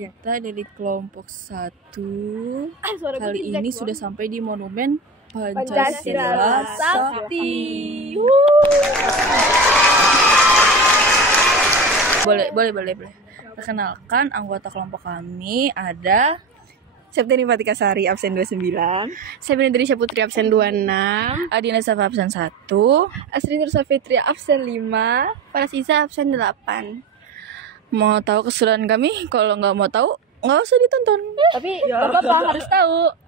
Kita dari kelompok 1 kali ini sudah sampai di Monumen Pancasila Sakti. Boleh. Perkenalkan anggota kelompok kami ada Septiani Fatika Sari absen 29, Sabina Drisha Putri absen 26, Adina Safa absen 1, Asri Nur Safitria absen 5, Faras Isa absen 8. Mau tahu keseruan kami? Kalau nggak mau tahu, nggak usah ditonton. Tapi apa-apa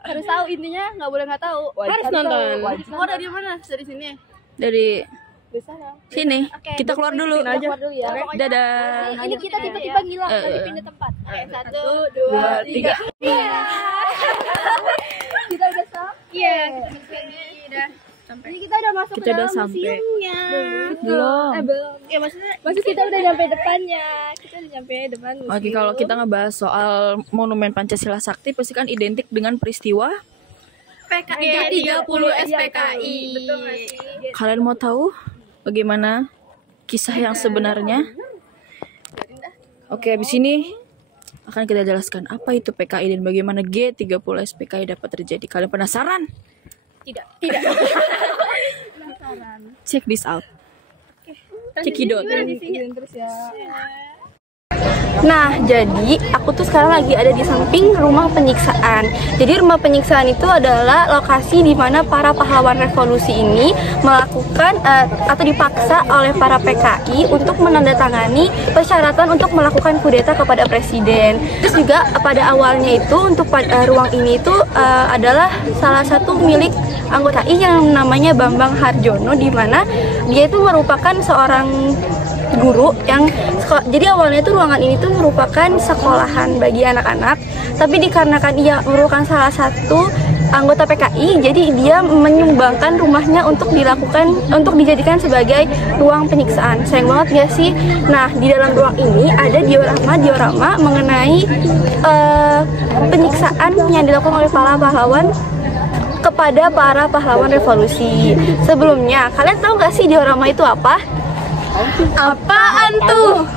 harus tahu intinya, nggak boleh nggak tahu. Harus nonton. Mau dari mana? Dari sini. Dari sana. sini. Oke, Kita keluar dulu. Keluar dulu ya. Oke, dadah. Ini kita tiba-tiba ngilang, tadi pindah tempat. Oke, 1, 2, 3. Kita udah sampai. Iya, udah sampai. Ini kita udah masuk Kita ke dalam udah sampai. museumnya. Belum. Belum. Ya maksudnya kita udah nyampe depannya. Kita udah nyampe depan museum. Oke, kalau kita ngebahas soal Monumen Pancasila Sakti pasti kan identik dengan peristiwa. PKI 30 SPKI. Betul nggak sih? Kalian mau tahu bagaimana kisah yang sebenarnya? Oke, habis ini akan kita jelaskan apa itu PKI dan bagaimana G30 SPKI dapat terjadi. Kalian penasaran? Tidak. Check this out. Cekidot. Terus ya. Nah, jadi aku tuh sekarang lagi ada di samping rumah penyiksaan. Jadi rumah penyiksaan itu adalah lokasi di mana para pahlawan revolusi ini melakukan atau dipaksa oleh para PKI untuk menandatangani persyaratan untuk melakukan kudeta kepada presiden. Terus juga pada awalnya itu untuk ruang ini itu adalah salah satu milik anggota I yang namanya Bambang Harjono, di mana dia itu merupakan seorang guru yang jadi awalnya itu ruangan ini tuh merupakan sekolahan bagi anak-anak, tapi dikarenakan ia merupakan salah satu anggota PKI, jadi dia menyumbangkan rumahnya untuk dijadikan sebagai ruang penyiksaan. Sayang banget ya sih. Nah, di dalam ruang ini ada diorama mengenai penyiksaan yang dilakukan oleh para pahlawan kepada para pahlawan revolusi. Sebelumnya, kalian tahu nggak sih diorama itu apa? Apaan tuh?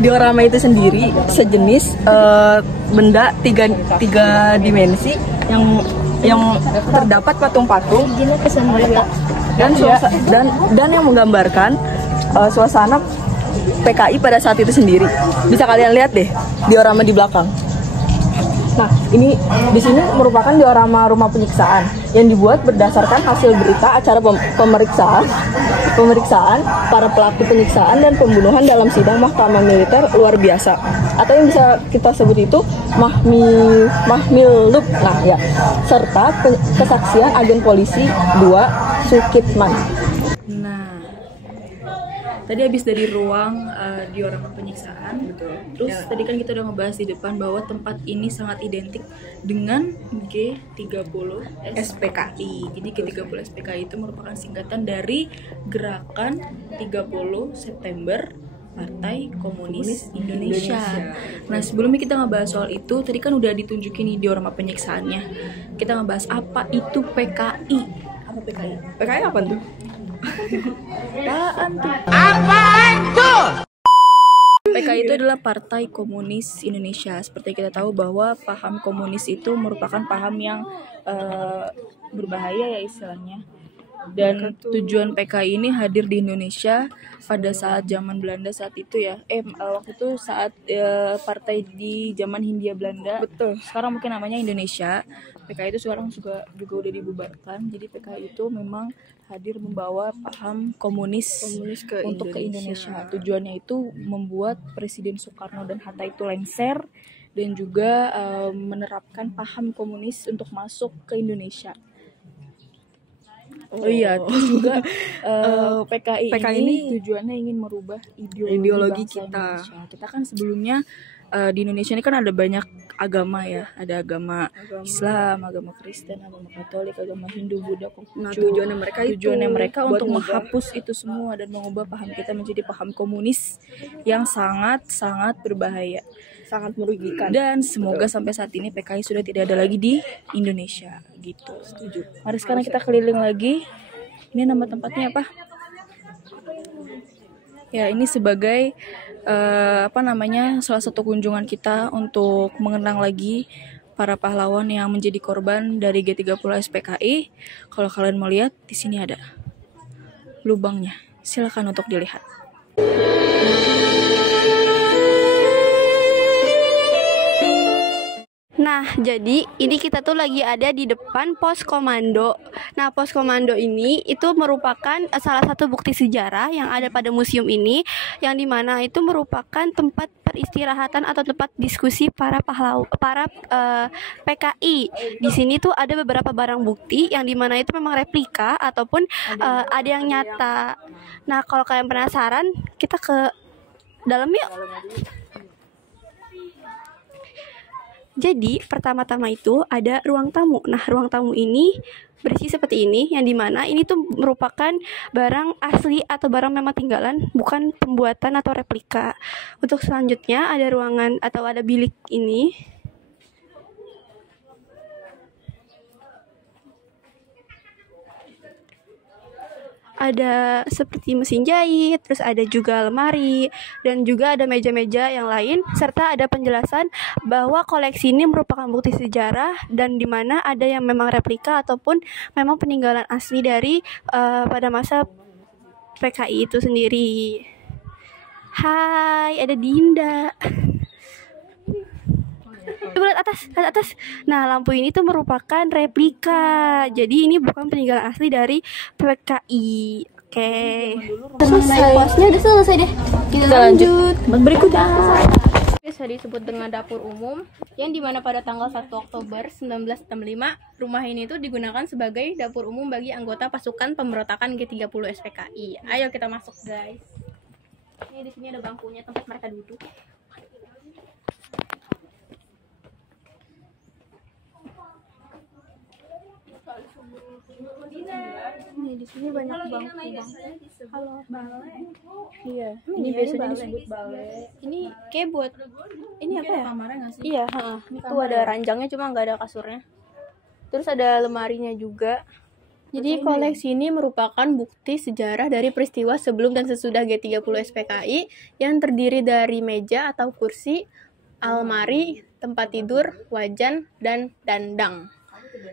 diorama itu sendiri sejenis benda tiga dimensi yang terdapat patung-patung dan yang menggambarkan suasana PKI pada saat itu sendiri. Bisa kalian lihat deh diorama di belakang. Nah, ini di sini merupakan diorama rumah penyiksaan yang dibuat berdasarkan hasil berita acara pemeriksaan para pelaku penyiksaan dan pembunuhan dalam sidang Mahkamah Militer luar biasa, atau yang bisa kita sebut itu Mahmilub. Nah, ya, serta kesaksian agen polisi 2 Sukitman. Nah, tadi habis dari ruang diorama penyiksaan. Betul. Terus tadi kan kita udah ngebahas di depan bahwa tempat ini sangat identik dengan G30 SPKI. Jadi G30 SPKI itu merupakan singkatan dari Gerakan 30 September Partai Komunis Indonesia. Nah, sebelumnya kita ngebahas soal itu, tadi kan udah ditunjukin nih diorama penyiksaannya. Kita ngebahas apa itu PKI. Apa PKI? PKI apa tuh? Apaan tuh? PKI itu adalah Partai Komunis Indonesia. Seperti kita tahu bahwa paham komunis itu merupakan paham yang berbahaya ya istilahnya. Dan tujuan PKI ini hadir di Indonesia pada saat zaman Belanda saat itu ya. Waktu itu saat partai di zaman Hindia Belanda. Betul. Sekarang mungkin namanya Indonesia. PKI itu sekarang juga udah dibubarkan. Jadi PKI itu memang hadir membawa paham komunis ke Indonesia. Tujuannya itu membuat Presiden Soekarno dan Hatta itu lengser dan juga menerapkan paham komunis untuk masuk ke Indonesia. Oh iya, terus juga PKI ini tujuannya ingin merubah ideologi kita. Indonesia. Kita kan sebelumnya di Indonesia ini kan ada banyak agama ya, ada agama Islam, agama Kristen, agama Katolik, agama Hindu, Buddha, Konghucu. Nah, tujuannya mereka untuk menghapus itu semua dan mengubah paham kita menjadi paham komunis yang sangat berbahaya, sangat merugikan. Dan semoga sampai saat ini PKI sudah tidak ada lagi di Indonesia gitu. Setuju. Mari sekarang kita keliling lagi. Ini nama tempatnya apa? Ya, ini sebagai salah satu kunjungan kita untuk mengenang lagi para pahlawan yang menjadi korban dari G30 SPKI. Kalau kalian mau lihat, di sini ada lubangnya. Silakan untuk dilihat. Nah, jadi ini kita tuh lagi ada di depan pos komando. Nah, pos komando ini itu merupakan salah satu bukti sejarah yang ada pada museum ini, yang dimana itu merupakan tempat peristirahatan atau tempat diskusi para PKI. Di sini tuh ada beberapa barang bukti yang dimana itu memang replika ataupun ada yang nyata. Nah, kalau kalian penasaran, kita ke dalam yuk. Jadi pertama-tama itu ada ruang tamu. Nah, ruang tamu ini berisi seperti ini, yang dimana ini tuh merupakan barang asli atau barang memang tinggalan, bukan pembuatan atau replika. Untuk selanjutnya ada ruangan atau ada bilik ini. Ada seperti mesin jahit, terus ada juga lemari, dan juga ada meja-meja yang lain, serta ada penjelasan bahwa koleksi ini merupakan bukti sejarah dan di mana ada yang memang replika ataupun memang peninggalan asli dari pada masa PKI itu sendiri. Hai, ada Dinda. Lihat atas. Nah, lampu ini tuh merupakan replika. Jadi ini bukan peninggalan asli dari PKI. Oke. Selesai. Posnya udah selesai deh. Kita lanjut. Berikutnya. Bisa disebut dengan dapur umum, yang dimana pada tanggal 1 Oktober 1965 rumah ini tuh digunakan sebagai dapur umum bagi anggota pasukan pemberontakan G30 SPKI. Ayo kita masuk, guys. Ini di sini ada bangkunya tempat mereka duduk. Nih, di sini banyak bangku. Halo, balai. Iya, ini biasanya disebut balai. Ini kayak buat ini apa ya? Kamarnya nggak sih? Iya, itu ada ranjangnya cuma nggak ada kasurnya. Terus ada lemarinya juga. Jadi koleksi ini merupakan bukti sejarah dari peristiwa sebelum dan sesudah G30 SPKI yang terdiri dari meja atau kursi, almari, tempat tidur, wajan, dan dandang.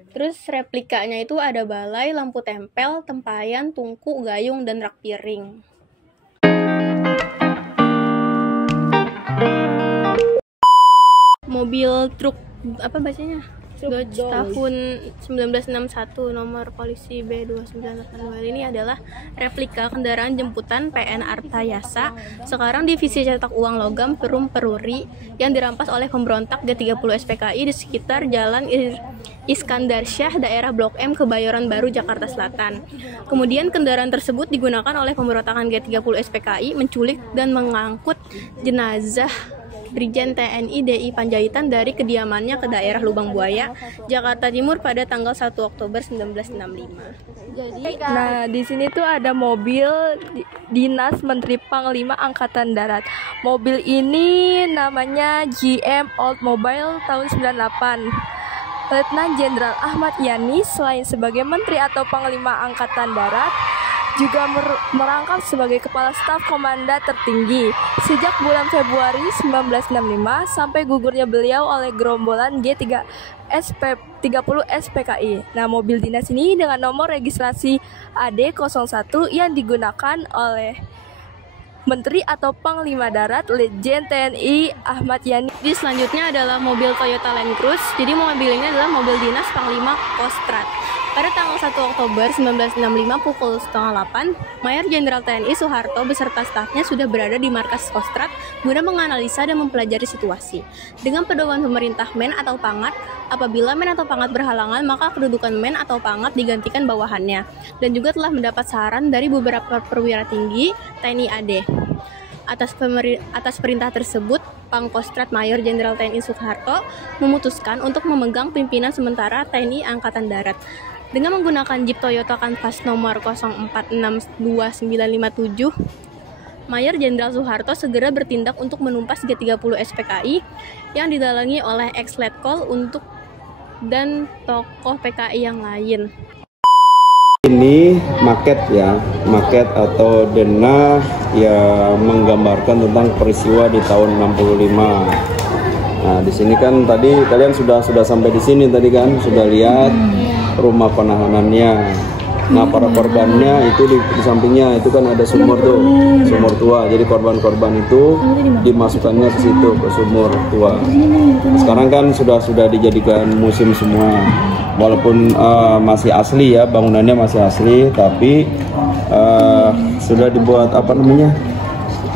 Terus replikanya itu ada balai, lampu tempel, tempayan, tungku, gayung, dan rak piring. Mobil truk apa bacanya? Dodge tahun 1961 nomor polisi B2982 ini adalah replika kendaraan jemputan PN Arta Yasa, sekarang divisi cetak uang logam Perum Peruri, yang dirampas oleh pemberontak G30 SPKI di sekitar Jalan Iskandar Syah, daerah Blok M, Kebayoran Baru, Jakarta Selatan. Kemudian kendaraan tersebut digunakan oleh pemberontakan G30 SPKI menculik dan mengangkut jenazah Brigjen TNI DI Panjaitan dari kediamannya ke daerah Lubang Buaya, Jakarta Timur pada tanggal 1 Oktober 1965. Nah, di sini tuh ada mobil Dinas Menteri Panglima Angkatan Darat. Mobil ini namanya GM Old Mobile tahun 98. Letnan Jenderal Ahmad Yani selain sebagai Menteri atau Panglima Angkatan Darat, juga merangkap sebagai Kepala Staf Komanda tertinggi sejak bulan Februari 1965 sampai gugurnya beliau oleh gerombolan G30 SPKI. Nah, mobil dinas ini dengan nomor registrasi AD01 yang digunakan oleh Menteri atau Panglima Darat Letjen TNI Ahmad Yani. Jadi selanjutnya adalah mobil Toyota Land Cruise. Jadi mobil ini adalah mobil dinas Panglima Kostrad. Pada tanggal 1 Oktober 1965 pukul 7:30, Mayor Jenderal TNI Soeharto beserta stafnya sudah berada di markas Kostrad guna menganalisa dan mempelajari situasi. Dengan pedoman pemerintah Men atau Pangat, apabila Men atau Pangat berhalangan, maka kedudukan Men atau Pangat digantikan bawahannya. Dan juga telah mendapat saran dari beberapa perwira tinggi TNI AD. Atas perintah tersebut, Pangkostrat Mayor Jenderal TNI Soeharto memutuskan untuk memegang pimpinan sementara TNI Angkatan Darat. Dengan menggunakan Jeep Toyota Canvas nomor 04622957, Mayor Jenderal Soeharto segera bertindak untuk menumpas G30 SPKI yang didalangi oleh ex-letkol dan tokoh PKI yang lain. Ini maket ya, maket atau denah ya menggambarkan tentang peristiwa di tahun 65. Nah, di sini kan tadi kalian sudah sampai di sini tadi kan, sudah lihat rumah penahanannya. Nah, para korbannya itu di sampingnya itu kan ada sumur tuh, sumur tua. Jadi korban-korban itu dimasukkannya ke situ, ke sumur tua. Sekarang kan sudah dijadikan museum semua. Walaupun masih asli ya, bangunannya masih asli, tapi sudah dibuat apa namanya,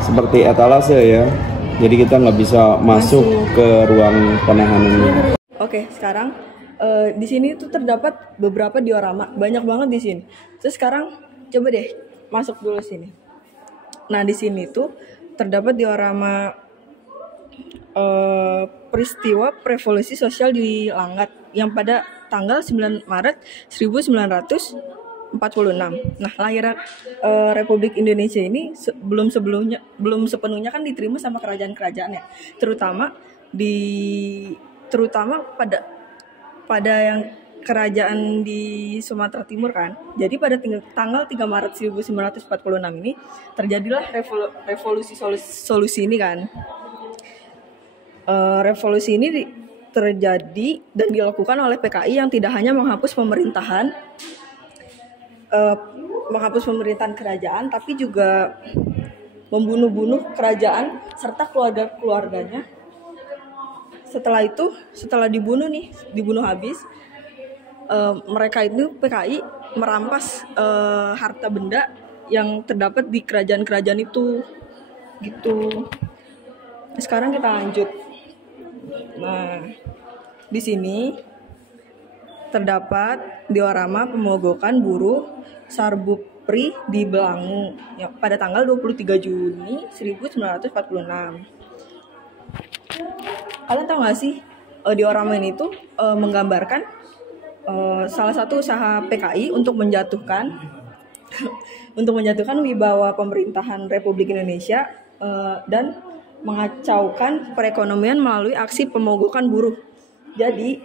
seperti etalase ya. Jadi kita nggak bisa masuk ke ruang penahanannya. Oke, sekarang di sini tuh terdapat beberapa diorama, banyak banget di sini. Terus sekarang coba deh masuk dulu sini. Nah, di sini tuh terdapat diorama peristiwa revolusi sosial di Langkat yang pada tanggal 9 Maret 1946. Nah, lahiran Republik Indonesia ini belum sepenuhnya kan diterima sama kerajaan-kerajaan ya. Terutama pada yang kerajaan di Sumatera Timur kan. Jadi pada tanggal 3 Maret 1946 ini terjadilah revolusi solusi ini kan. Revolusi ini terjadi dan dilakukan oleh PKI yang tidak hanya menghapus pemerintahan kerajaan, tapi juga membunuh-bunuh kerajaan serta keluarga-keluarganya. Setelah dibunuh habis, mereka itu PKI merampas harta benda yang terdapat di kerajaan-kerajaan itu, gitu. Sekarang kita lanjut. Nah, di sini terdapat diorama pemogokan buruh Sarbupri di Belangu pada tanggal 23 Juni 1946. Kalian tahu nggak sih, diorama ini tuh menggambarkan salah satu usaha PKI untuk menjatuhkan wibawa pemerintahan Republik Indonesia dan mengacaukan perekonomian melalui aksi pemogokan buruh. Jadi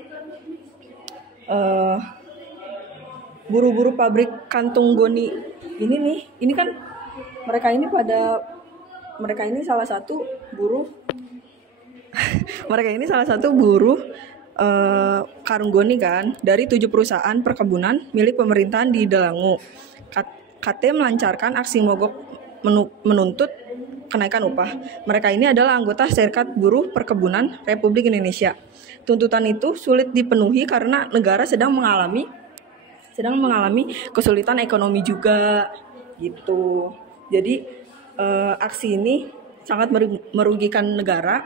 buruh-buruh pabrik kantung goni ini kan mereka ini salah satu buruh karung goni kan dari 7 perusahaan perkebunan milik pemerintahan di Delangu. KT melancarkan aksi mogok menuntut kenaikan upah. Mereka ini adalah anggota Serikat Buruh Perkebunan Republik Indonesia. Tuntutan itu sulit dipenuhi karena negara sedang mengalami kesulitan ekonomi juga, gitu. Jadi aksi ini sangat merugikan negara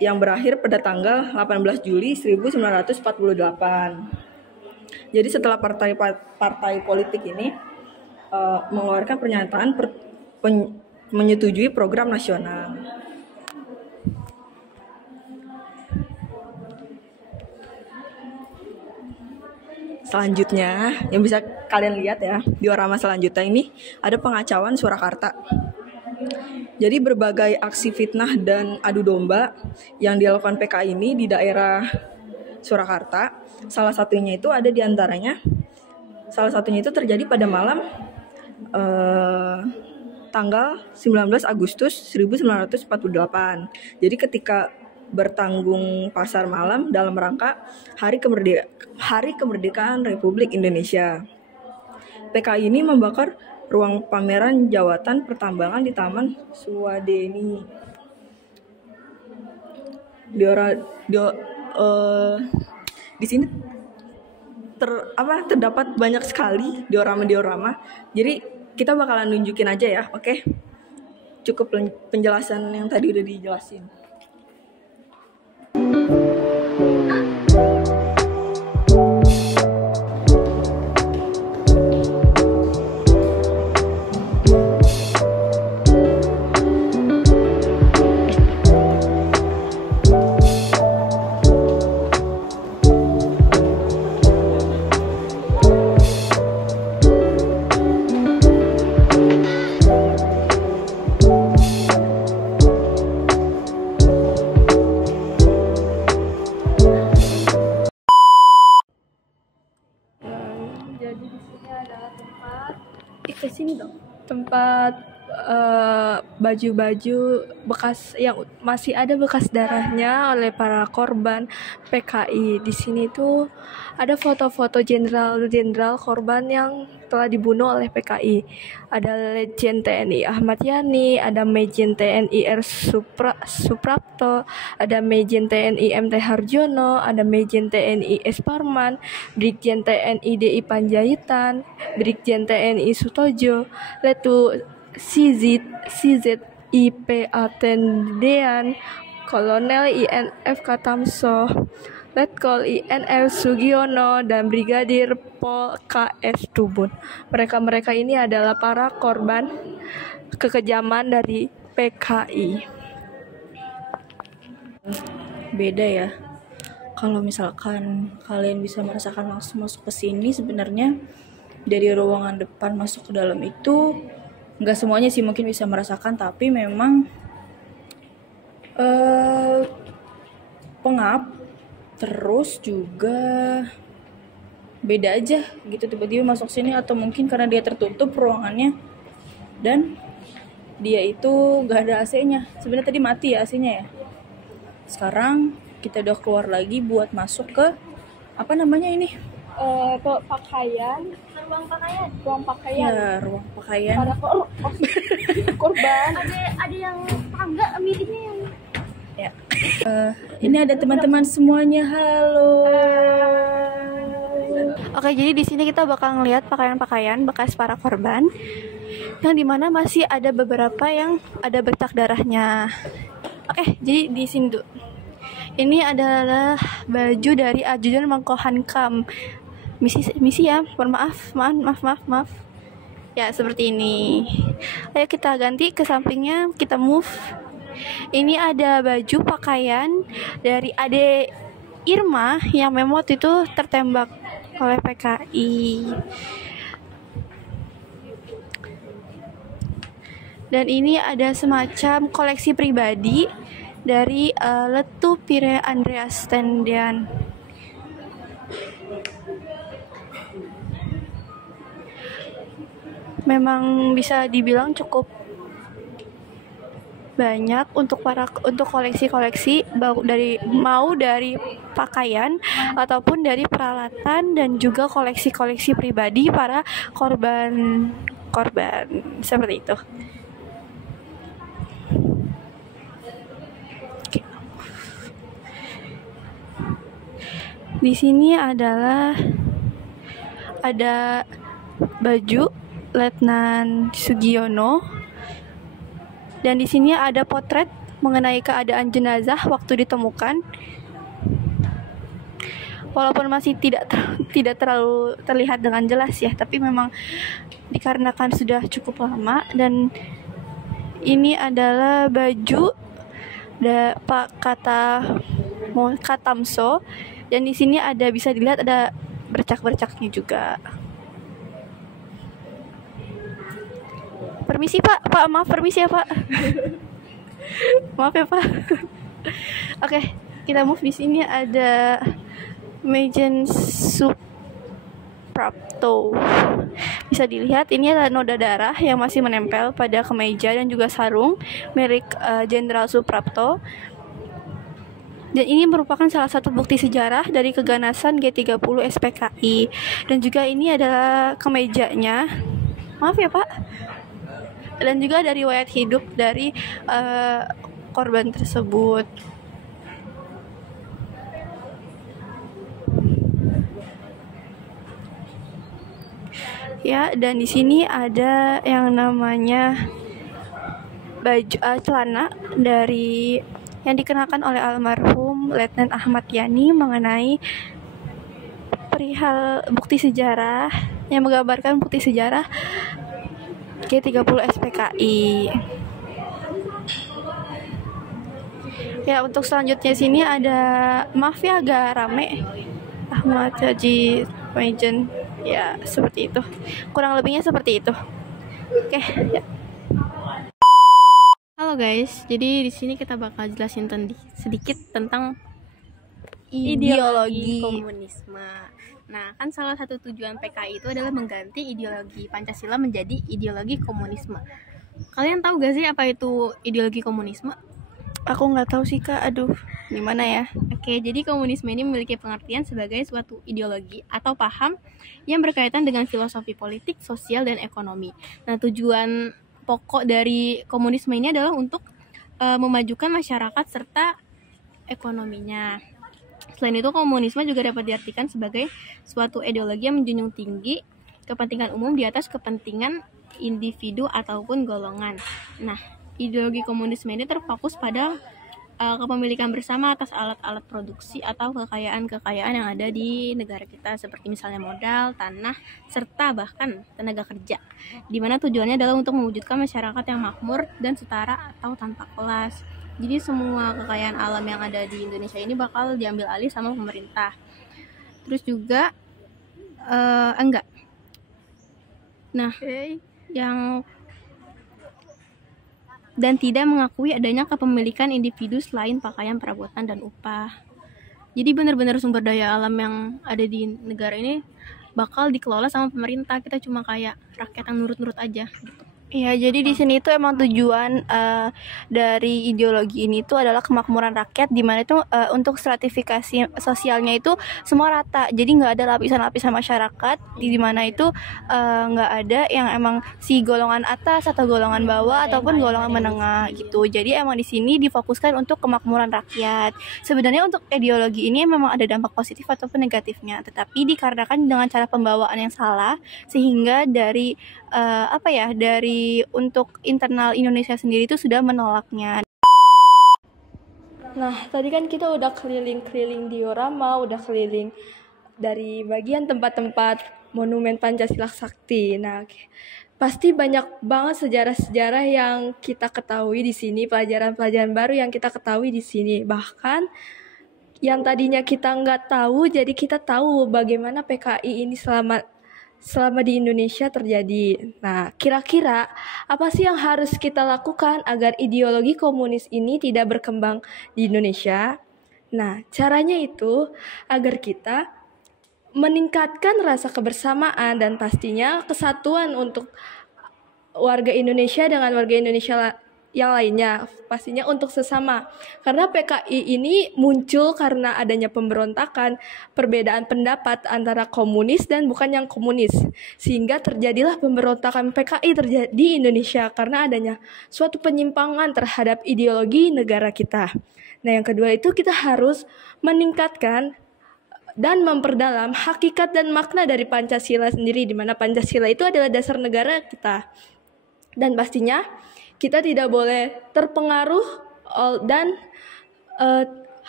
yang berakhir pada tanggal 18 Juli 1948. Jadi setelah partai politik ini mengeluarkan pernyataan menyetujui program nasional. Selanjutnya, yang bisa kalian lihat ya, diorama selanjutnya ini ada pengacauan Surakarta. Jadi berbagai aksi fitnah dan adu domba yang dilakukan PKI ini di daerah Surakarta, salah satunya itu terjadi pada malam tanggal 19 Agustus 1948. Jadi ketika bertanggung pasar malam dalam rangka Hari Kemerdekaan Republik Indonesia. PKI ini membakar ruang pameran jawatan pertambangan di Taman Suwadeni. Di sini terdapat banyak sekali diorama. Jadi kita bakalan nunjukin aja ya, oke? Cukup penjelasan yang tadi udah dijelasin. tempat baju-baju bekas yang masih ada bekas darahnya oleh para korban PKI. Di sini tuh ada foto-foto jenderal-jenderal korban yang telah dibunuh oleh PKI. Ada Letjen TNI Ahmad Yani, ada Mejen TNI Suprapto, ada Mejen TNI MT Harjono, ada Mejen TNI S Parman, Brigjen TNI DI Panjaitan, Brigjen TNI Sutojo, Letu CZIP Atendean, Kolonel INF Katamso, Letkol INF Sugiono, dan Brigadir Pol KS Tubun. Mereka ini adalah para korban kekejaman dari PKI. Beda ya. Kalau misalkan kalian bisa merasakan langsung masuk ke sini, sebenarnya dari ruangan depan masuk ke dalam itu nggak semuanya sih mungkin bisa merasakan, tapi memang pengap, terus juga beda aja gitu tiba-tiba masuk sini, atau mungkin karena dia tertutup ruangannya dan dia itu nggak ada AC-nya. Sebenarnya tadi mati ya AC-nya ya. Sekarang kita udah keluar lagi buat masuk ke apa namanya ini? Pakaian, ruang pakaian. Ya, ruang pakaian. Para korban. Ada yang tangga miliknya yang. Ya. Ini ada teman-teman semuanya. Halo. Oke, jadi di sini kita bakal ngelihat pakaian-pakaian bekas para korban, yang dimana masih ada beberapa yang ada bercak darahnya. Oke, jadi di sini tuh. Ini adalah baju dari Ajudan Menkohankam. Misi ya, maaf. Ya, seperti ini. Ayo kita ganti ke sampingnya, kita move. Ini ada baju pakaian dari Ade Irma yang memang waktu itu tertembak oleh PKI. Dan ini ada semacam koleksi pribadi dari Letu Pire Andreas Tendean. Memang bisa dibilang cukup banyak untuk koleksi-koleksi dari pakaian ataupun dari peralatan, dan juga koleksi-koleksi pribadi para korban seperti itu. Di sini ada baju Letnan Sugiono, dan di sini ada potret mengenai keadaan jenazah waktu ditemukan. Walaupun masih tidak terlalu terlihat dengan jelas ya, tapi memang dikarenakan sudah cukup lama. Dan ini adalah baju Pak Katamso, dan di sini bisa dilihat ada bercak-bercaknya juga. Permisi Pak, maaf, permisi ya Pak. Maaf ya Pak. Oke, kita move. Di sini ada Mejen Suprapto. Bisa dilihat ini adalah noda darah yang masih menempel pada kemeja dan juga sarung milik Jenderal Suprapto. Dan ini merupakan salah satu bukti sejarah dari keganasan G30 SPKI. Dan juga ini adalah kemejanya. Maaf ya Pak. Dan juga dari riwayat hidup dari korban tersebut. Ya, dan di sini ada yang namanya baju celana dari yang dikenakan oleh almarhum Letnan Ahmad Yani mengenai perihal bukti sejarah yang menggambarkan bukti sejarah G30 SPKI. Ya, untuk selanjutnya sini ada, maaf ya agak rame, Ahmad Haji Mejen. Ya, seperti itu. Kurang lebihnya seperti itu. Oke, ya. Halo guys, jadi di sini kita bakal jelasin sedikit tentang ideologi komunisme. Nah, kan salah satu tujuan PKI itu adalah mengganti ideologi Pancasila menjadi ideologi komunisme. Kalian tahu gak sih apa itu ideologi komunisme? Aku nggak tahu sih Kak, aduh gimana ya. Oke, jadi komunisme ini memiliki pengertian sebagai suatu ideologi atau paham yang berkaitan dengan filosofi politik, sosial, dan ekonomi. Nah, tujuan pokok dari komunisme ini adalah untuk memajukan masyarakat serta ekonominya. Selain itu, komunisme juga dapat diartikan sebagai suatu ideologi yang menjunjung tinggi kepentingan umum di atas kepentingan individu ataupun golongan. Nah, ideologi komunisme ini terfokus pada kepemilikan bersama atas alat-alat produksi atau kekayaan-kekayaan yang ada di negara kita, seperti misalnya modal, tanah, serta bahkan tenaga kerja, di mana tujuannya adalah untuk mewujudkan masyarakat yang makmur dan setara atau tanpa kelas. Jadi semua kekayaan alam yang ada di Indonesia ini bakal diambil alih sama pemerintah. Terus juga yang dan tidak mengakui adanya kepemilikan individu selain pakaian, perabotan, dan upah. Jadi benar-benar sumber daya alam yang ada di negara ini bakal dikelola sama pemerintah. Kita cuma kayak rakyat yang nurut-nurut aja gitu. Iya, jadi di sini tuh emang tujuan dari ideologi ini tuh adalah kemakmuran rakyat, di mana itu untuk stratifikasi sosialnya itu semua rata. Jadi nggak ada lapisan-lapisan masyarakat, di mana itu nggak ada yang emang si golongan atas atau golongan bawah ataupun golongan menengah gitu. Jadi emang di sini difokuskan untuk kemakmuran rakyat. Sebenarnya untuk ideologi ini memang ada dampak positif ataupun negatifnya, tetapi dikarenakan dengan cara pembawaan yang salah, sehingga dari dari untuk internal Indonesia sendiri itu sudah menolaknya. Nah, tadi kan kita udah keliling-keliling diorama, udah keliling dari bagian tempat-tempat monumen Pancasila Sakti. Nah, pasti banyak banget sejarah-sejarah yang kita ketahui di sini, pelajaran-pelajaran baru yang kita ketahui di sini. Bahkan yang tadinya kita nggak tahu, jadi kita tahu bagaimana PKI ini selama di Indonesia terjadi. Nah, kira-kira apa sih yang harus kita lakukan agar ideologi komunis ini tidak berkembang di Indonesia? Nah, caranya itu agar kita meningkatkan rasa kebersamaan dan pastinya kesatuan untuk warga Indonesia dengan warga Indonesia yang lainnya, pastinya untuk sesama. Karena PKI ini muncul karena adanya pemberontakan, perbedaan pendapat antara komunis dan bukan yang komunis. Sehingga terjadilah pemberontakan PKI terjadi di Indonesia karena adanya suatu penyimpangan terhadap ideologi negara kita. Nah, yang kedua itu kita harus meningkatkan dan memperdalam hakikat dan makna dari Pancasila sendiri, di mana Pancasila itu adalah dasar negara kita. Dan pastinya kita tidak boleh terpengaruh dan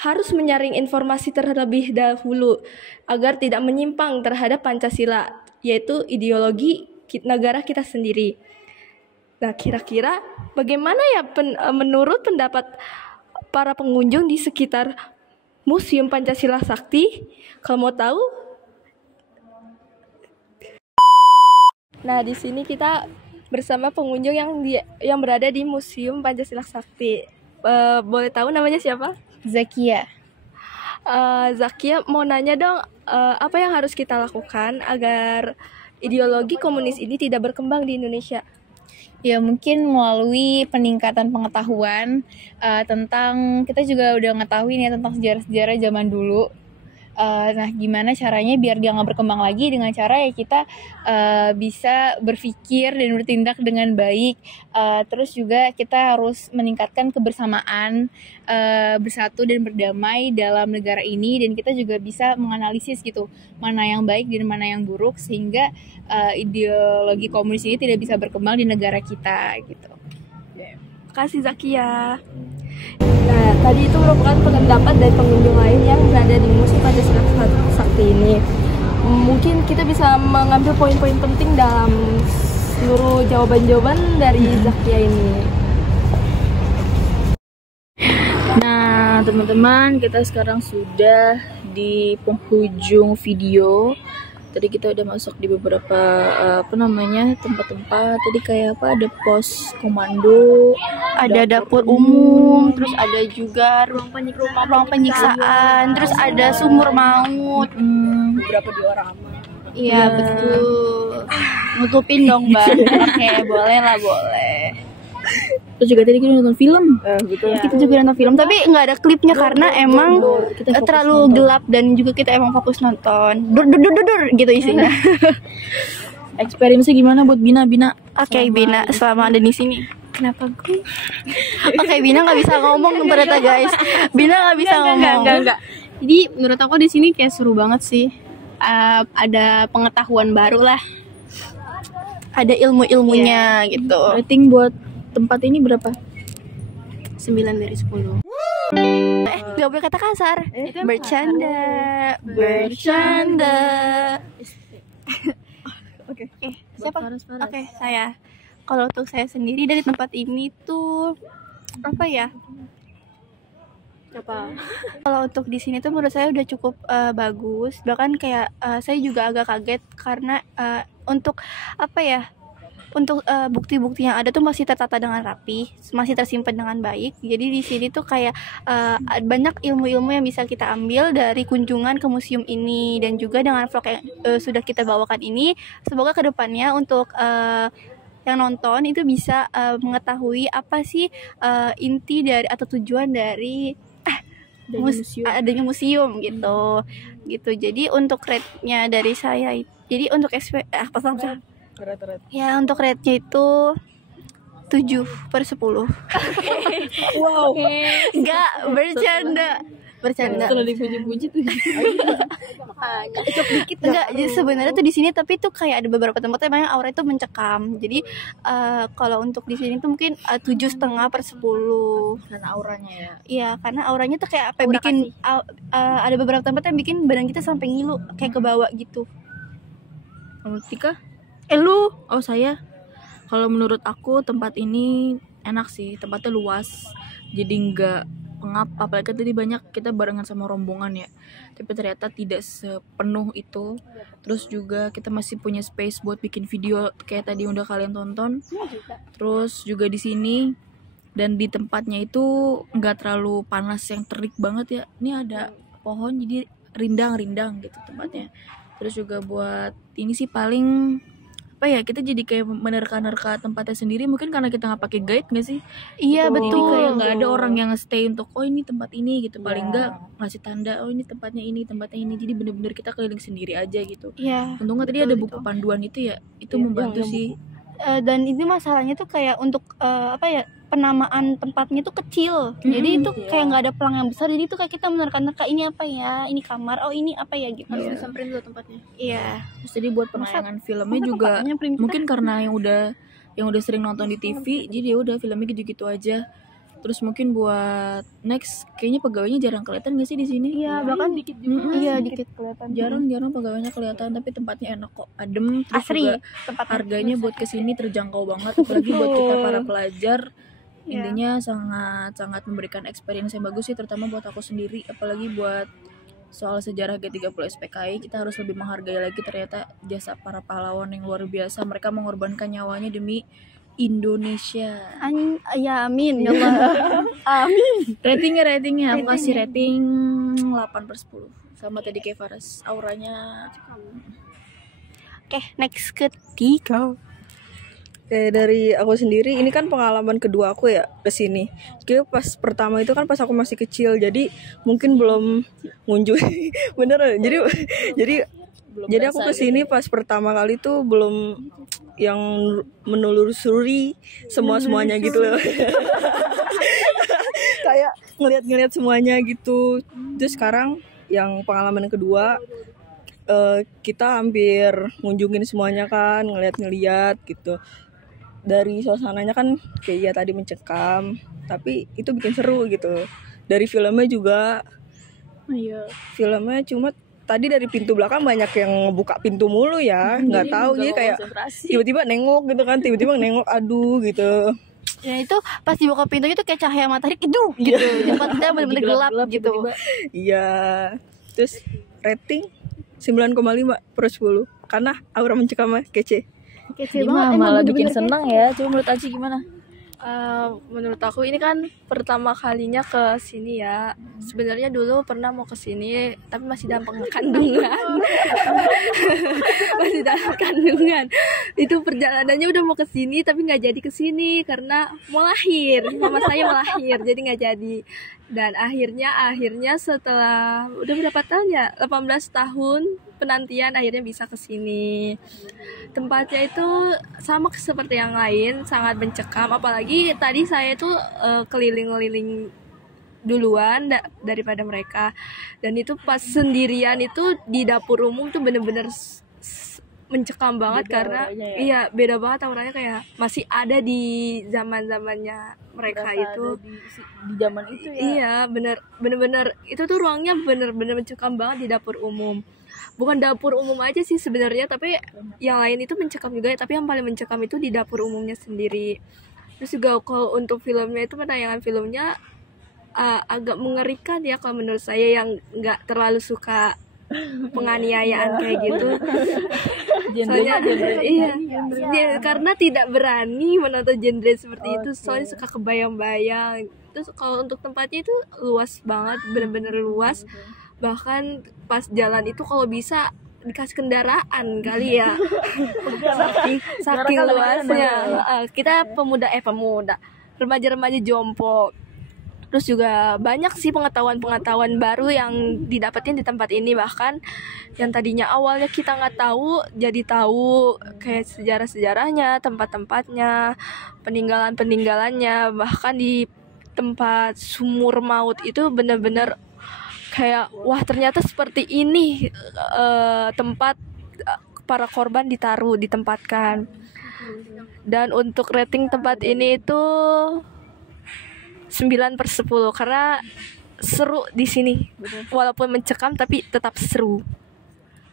harus menyaring informasi terlebih dahulu agar tidak menyimpang terhadap Pancasila, yaitu ideologi negara kita sendiri. Nah, kira-kira bagaimana ya menurut pendapat para pengunjung di sekitar Museum Pancasila Sakti? Kalau mau tahu? Nah, di sini kita bersama pengunjung yang berada di Museum Pancasila Sakti. Boleh tahu namanya siapa? Zakia. Zakia, mau nanya dong, apa yang harus kita lakukan agar ideologi komunis ini tidak berkembang di Indonesia? Ya mungkin melalui peningkatan pengetahuan tentang, kita juga udah ngetahui nih tentang sejarah-sejarah zaman dulu. Nah, gimana caranya biar dia nggak berkembang lagi, dengan cara ya kita bisa berpikir dan bertindak dengan baik. Terus juga kita harus meningkatkan kebersamaan, bersatu dan berdamai dalam negara ini, dan kita juga bisa menganalisis gitu mana yang baik dan mana yang buruk, sehingga ideologi komunis ini tidak bisa berkembang di negara kita gitu. Terima kasih Zakia. Nah, tadi itu merupakan pendapat dari pengunjung lain yang berada di Museum Pancasila Sakti ini. Mungkin kita bisa mengambil poin-poin penting dalam seluruh jawaban-jawaban dari Zakia ini. Nah, teman-teman, kita sekarang sudah di penghujung video. Tadi kita udah masuk di beberapa tempat-tempat. Tadi kayak apa? Ada pos komando, Ada dapur umum, terus ada juga ruang penyiksaan, terus ada sumur maut. beberapa diorama. Iya betul. Nutupin dong Mbak. Oke, boleh lah, boleh. Terus juga tadi kita nonton film. Betul. Kita juga nonton film, tapi nggak ada klipnya karena emang terlalu gelap dan juga kita emang fokus nonton. Dur gitu isinya. Experience-nya gimana buat Bina? Oke, Bina, selama ada di sini. Kenapa gue? Oke, Bina nggak bisa ngomong ternyata guys. Bina nggak bisa ngomong. Enggak. Jadi menurut aku di sini kayak seru banget sih. Ada pengetahuan baru lah. Ada ilmu-ilmunya gitu. Rating buat tempat ini berapa? 9 dari 10. Gak boleh kata kasar. Bercanda. Oke. Siapa? Oke, saya. Kalau untuk saya sendiri dari tempat ini tuh apa ya? Kalau untuk di sini tuh menurut saya udah cukup bagus. Bahkan kayak saya juga agak kaget karena untuk apa ya? Untuk bukti-bukti yang ada tuh masih tertata dengan rapi, masih tersimpan dengan baik. Jadi di sini tuh kayak banyak ilmu-ilmu yang bisa kita ambil dari kunjungan ke museum ini, dan juga dengan vlog yang sudah kita bawakan ini. Semoga kedepannya untuk yang nonton itu bisa mengetahui apa sih inti dari atau tujuan dari adanya museum gitu. Jadi untuk rate-nya dari saya, jadi untuk ya untuk rate-nya itu 7/10. Wow. Enggak, bercanda. Kalau dipuji-puji tuh. Enggak, jadi sebenarnya tuh di sini tapi tuh kayak ada beberapa tempat yang memang aura itu mencekam. Jadi kalau untuk di sini tuh mungkin 7,5/10. Karena auranya ya. Iya, karena auranya tuh kayak apa ya, bikin ada beberapa tempat yang bikin badan kita sampai ngilu kayak ke bawah gitu. Kamu Tika? Lu? Oh saya. Kalau menurut aku tempat ini enak sih, tempatnya luas. Jadi nggak pengap, apalagi tadi banyak kita barengan sama rombongan ya. Tapi ternyata tidak sepenuh itu. Terus juga kita masih punya space buat bikin video kayak tadi udah kalian tonton. Terus juga di sini dan di tempatnya itu nggak terlalu panas yang terik banget ya. Ini ada pohon jadi rindang-rindang gitu tempatnya. Terus juga buat ini sih paling apa ya, kita jadi kayak menerka-nerka tempatnya sendiri, mungkin karena kita nggak pakai guide nggak sih? Iya, Jadi betul. kayak nggak ada orang yang stay untuk oh ini tempat ini gitu, paling nggak ngasih tanda oh ini tempatnya ini, jadi bener-bener kita keliling sendiri aja gitu. Iya. Untungnya tadi ada buku panduan itu ya, itu membantu sih. Dan ini masalahnya tuh kayak untuk apa ya, penamaan tempatnya tuh kecil. Jadi itu kayak nggak ada pelang yang besar. Jadi itu kayak kita menerka-nerka ini apa ya, ini kamar, oh ini apa ya gitu. Harus disamperin dulu tempatnya. Iya. Terus jadi buat penayangan filmnya juga mungkin karena yang udah sering nonton di TV, jadi ya udah filmnya gitu-gitu aja. Terus mungkin buat next kayaknya pegawainya jarang kelihatan nggak sih di sini? Iya, bahkan dikit juga. Iya, dikit kelihatan. Jarang pegawainya kelihatan, tapi tempatnya enak kok, adem. Terus Asri, juga harganya buat kesini terjangkau banget, apalagi buat kita para pelajar. Intinya sangat memberikan experience yang bagus sih, terutama buat aku sendiri, apalagi buat soal sejarah G30 SPKI. Kita harus lebih menghargai lagi ternyata jasa para pahlawan yang luar biasa. Mereka mengorbankan nyawanya demi Indonesia. Ya amin ya Allah. Amin. Ratingnya aku kasih rating 8/10 sama tadi kayak Faras, auranya. Oke, next ketiga. Dari aku sendiri, ini kan pengalaman kedua aku ya kesini. Jadi pas pertama itu kan pas aku masih kecil, jadi mungkin belum ngunjungi. Bener, jadi aku kesini pas pertama kali tuh belum yang menelusuri semuanya gitu loh. Kayak ngeliat semuanya gitu. Terus sekarang yang pengalaman kedua, kita hampir ngunjungin semuanya kan, ngeliat gitu. Dari suasananya kan kayak ya tadi mencekam, tapi itu bikin seru gitu. Dari filmnya juga, filmnya cuma tadi dari pintu belakang banyak yang buka pintu mulu ya, nggak tahu, jadi kayak tiba-tiba nengok gitu kan, aduh gitu. Ya itu pas dibuka pintunya tuh kayak cahaya matahari gitu. Tempatnya benar-benar gelap gitu. Iya. Terus rating 9,5/10 karena aura mencekam kece. Kece Gimana banget, malah emang bikin bener-bener senang ya. Coba menurut Aci gimana? Menurut aku ini kan pertama kalinya ke sini ya. Sebenarnya dulu pernah mau ke sini tapi masih dalam kandungan. Masih dalam kandungan. Itu perjalanannya udah mau ke sini tapi nggak jadi ke sini karena mau lahir. Mama saya mau lahir jadi nggak jadi. Dan akhirnya setelah udah berapa tahun ya? 18 tahun penantian akhirnya bisa ke sini. Tempatnya itu sama seperti yang lain, sangat mencekam. Apalagi tadi saya itu keliling-keliling duluan daripada mereka. Dan itu pas sendirian itu di dapur umum tuh bener-bener mencekam banget karena iya beda banget auranya, kayak masih ada di zaman-zamannya mereka itu di zaman itu ya. Iya, bener-bener itu tuh ruangnya bener-bener mencekam banget di dapur umum. Bukan dapur umum aja sih sebenarnya, tapi yang lain itu mencekam juga ya, tapi yang paling mencekam itu di dapur umumnya sendiri. Terus juga kalau untuk filmnya itu, penayangan filmnya agak mengerikan ya kalau menurut saya yang nggak terlalu suka penganiayaan kayak gitu. Soalnya iya, karena tidak berani menonton genre seperti itu, soalnya suka kebayang-bayang. Terus kalau untuk tempatnya itu luas banget, bener-bener luas. Bahkan pas jalan itu kalau bisa dikasih kendaraan kali ya. saking luasnya. Kita pemuda remaja-remaja jompo. Terus juga banyak sih pengetahuan baru yang didapetin di tempat ini. Bahkan yang tadinya awalnya kita nggak tahu jadi tahu, kayak sejarah-sejarahnya, tempat-tempatnya, peninggalan-peninggalannya. Bahkan di tempat sumur maut itu benar-benar kayak wah ternyata seperti ini tempat para korban ditempatkan. Dan untuk rating tempat ini itu 9/10 karena seru di sini. Walaupun mencekam tapi tetap seru.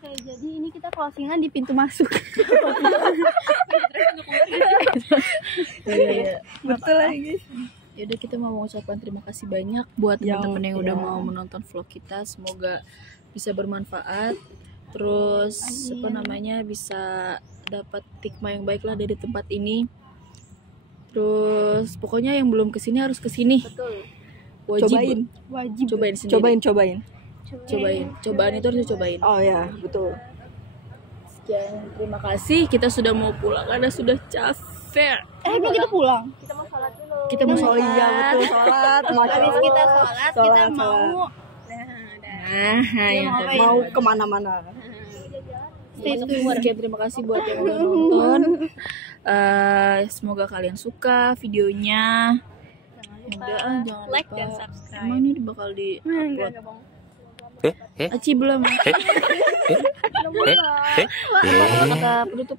Oke, jadi ini kita closingan di pintu masuk. Betul lagi. Yaudah, kita mau mengucapkan terima kasih banyak buat teman-teman yang udah mau menonton vlog kita. Semoga bisa bermanfaat. Terus bisa dapat hikmah yang baik lah dari tempat ini. Terus pokoknya yang belum kesini harus kesini. Betul. Wajib. Cobain sendiri. Cobaan itu harus dicobain. Oh ya, betul. Sekian, terima kasih. Kita sudah mau pulang karena sudah capek. Emang kita pulang? Kita mau sholat. Iya, betul, sholat. Habis kita sholat, kita mau mau kemana-mana. Sekian, terima kasih buat yang udah nonton. Semoga kalian suka videonya. Jangan like dan subscribe. Emang ini bakal di upload? Aci belum. Kata penutup,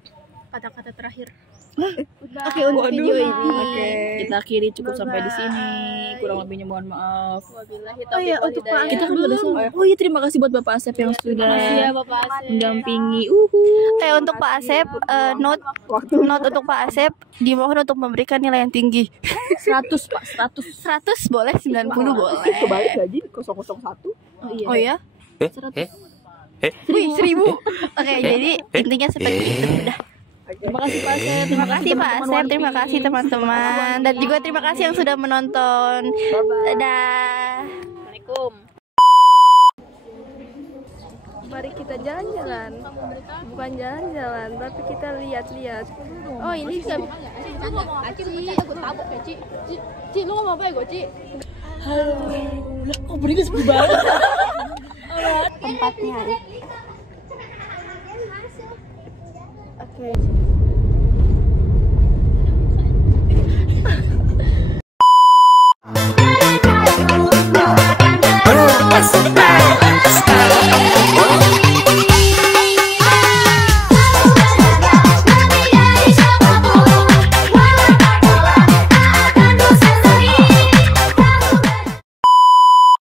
kata-kata terakhir. Oke, untuk video ini kita akhiri cukup sampai di sini. Kurang lebihnya mohon maaf. Oh iya, untuk Pak Kita kan udah. Oh iya, terima kasih buat Bapak Asep yang sudah mendampingi. Untuk Pak Asep, note untuk Pak Asep dimohon untuk memberikan nilai yang tinggi. 100 Pak, 100 boleh, 90 boleh. Kebalik lagi 001. Oh ya? 100. Wih, 1000. Oke, jadi intinya seperti itu. Udah. Terima kasih Pak Asep. Terima kasih Pak Asep, terima kasih teman-teman. Dan juga terima kasih yang sudah menonton. Dadah. Assalamualaikum. Mari kita jalan-jalan. Bukan jalan-jalan, tapi kita lihat-lihat. Oh, ini bisa. Ci, lu ngomong apa ya gue, Ci? Halo. Lah, kok berdiri sepi banget? Tempatnya. Oke.